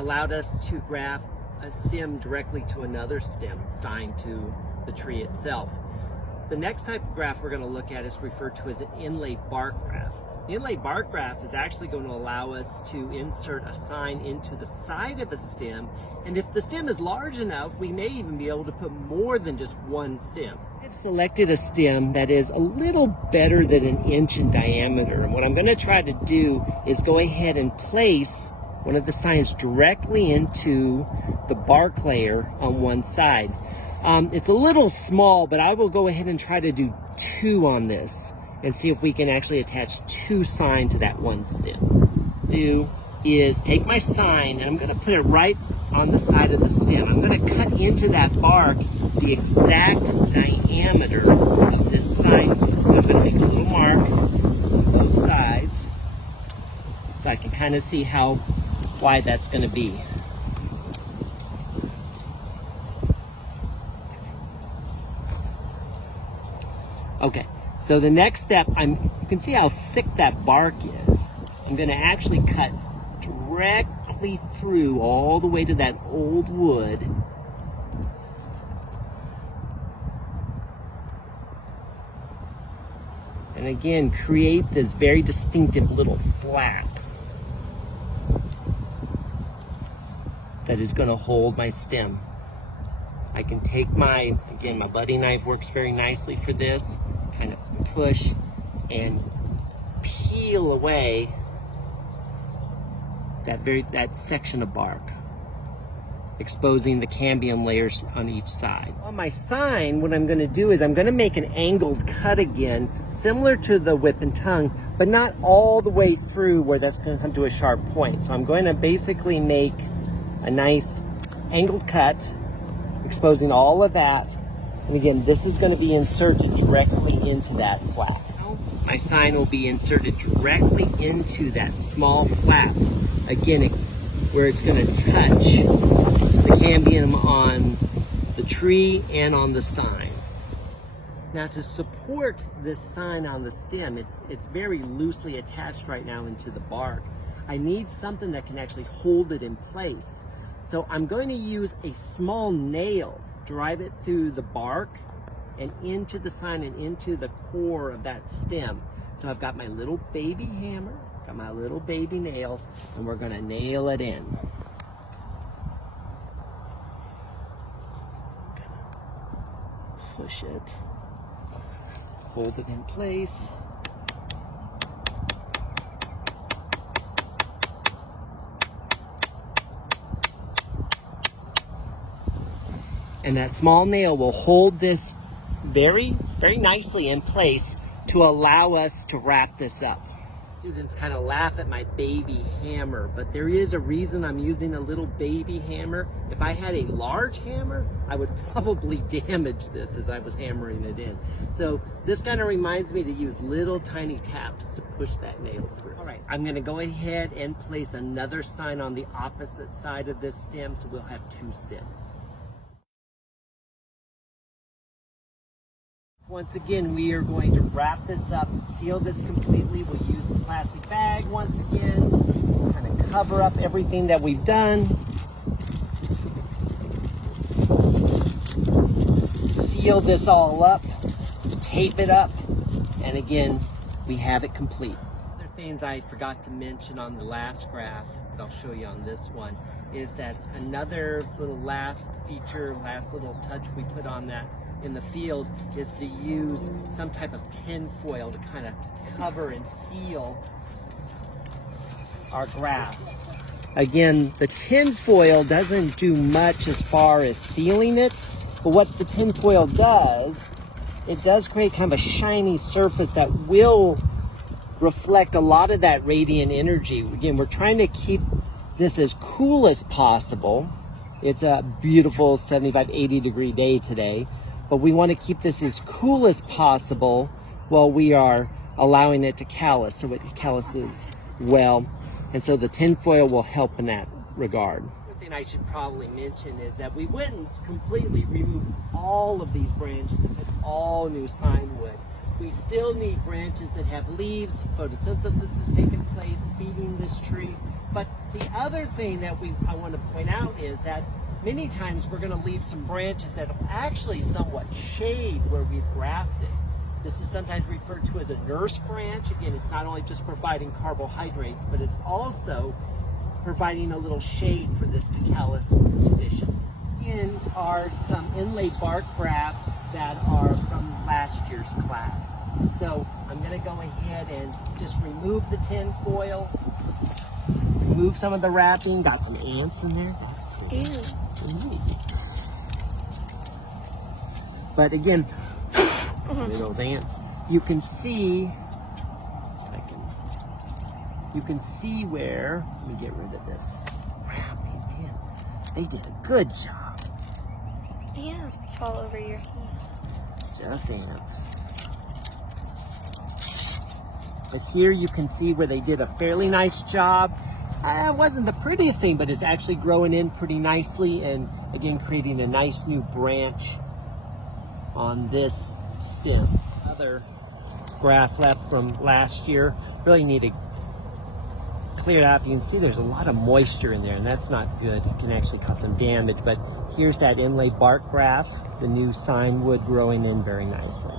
allowed us to graft a stem directly to another stem signed to the tree itself. The next type of graft we're going to look at is referred to as an inlay bark graft. The inlay bark graft is actually going to allow us to insert a sign into the side of a stem, and if the stem is large enough, we may even be able to put more than just one stem. I've selected a stem that is a little better than an inch in diameter, and what I'm going to try to do is go ahead and place one of the signs directly into the bark layer on one side. It's a little small, but I will go ahead and try to do two on this and see if we can actually attach two signs to that one stem. Do is take my sign and I'm going to put it right on the side of the stem. I'm going to cut into that bark the exact diameter of this sign. So I'm going to make a little mark on both sides so I can kind of see how wide that's going to be. Okay, so the next step, you can see how thick that bark is. I'm going to actually cut directly through all the way to that old wood. And again, create this very distinctive little flap that is going to hold my stem. I can take my buddy knife works very nicely for this, kind of push and peel away that section of bark, exposing the cambium layers on each side. On my sign, what I'm going to do is I'm going to make an angled cut again, similar to the whip and tongue, but not all the way through where that's going to come to a sharp point. So I'm going to basically make a nice angled cut, exposing all of that. And again, this is going to be inserted directly into that flap. My sign will be inserted directly into that small flap. Again, where it's going to touch the cambium on the tree and on the sign. Now, to support this sign on the stem, it's very loosely attached right now into the bark. I need something that can actually hold it in place. So I'm going to use a small nail, drive it through the bark and into the sign and into the core of that stem. So I've got my little baby hammer, got my little baby nail, and we're going to nail it in. Push it, hold it in place. And that small nail will hold this very, very nicely in place to allow us to wrap this up. Students kind of laugh at my baby hammer, but there is a reason I'm using a little baby hammer. If I had a large hammer, I would probably damage this as I was hammering it in. So this kind of reminds me to use little tiny taps to push that nail through. All right, I'm gonna go ahead and place another sign on the opposite side of this stem, so we'll have two stems. Once again, we are going to wrap this up, seal this completely. We'll use the plastic bag once again, kind of cover up everything that we've done. Seal this all up, tape it up, and again, we have it complete. Other things I forgot to mention on the last graph, that I'll show you on this one, is that another little last feature, last little touch we put on that in the field is to use some type of tin foil to kind of cover and seal our graft. Again, the tin foil doesn't do much as far as sealing it, but what the tin foil does, it does create kind of a shiny surface that will reflect a lot of that radiant energy. Again, we're trying to keep this as cool as possible. It's a beautiful 75, 80 degree day today, but we want to keep this as cool as possible while we are allowing it to callus, so it calluses well. And so the tin foil will help in that regard. One thing I should probably mention is that we wouldn't completely remove all of these branches and put all new sign wood. We still need branches that have leaves. Photosynthesis is taking place, feeding this tree. But the other thing that I want to point out is that many times we're going to leave some branches that will actually somewhat shade where we've grafted. This is sometimes referred to as a nurse branch. Again, it's not only just providing carbohydrates, but it's also providing a little shade for this to callus deficient. In are some inlay bark grafts that are from last year's class. So I'm going to go ahead and just remove the tin foil, remove some of the wrapping. Got some ants in there. That's pretty. Ew. But again, those ants, you can see. You can see where. Let me get rid of this wrapping. Man, they did a good job. Yeah, fall over your hand. Just ants. But here you can see where they did a fairly nice job. It wasn't the prettiest thing, but it's actually growing in pretty nicely, and again creating a nice new branch on this stem. Another graft left from last year. Really need to clear it out. You can see there's a lot of moisture in there, and that's not good. It can actually cause some damage. But here's that inlay bark graft, the new sign wood growing in very nicely.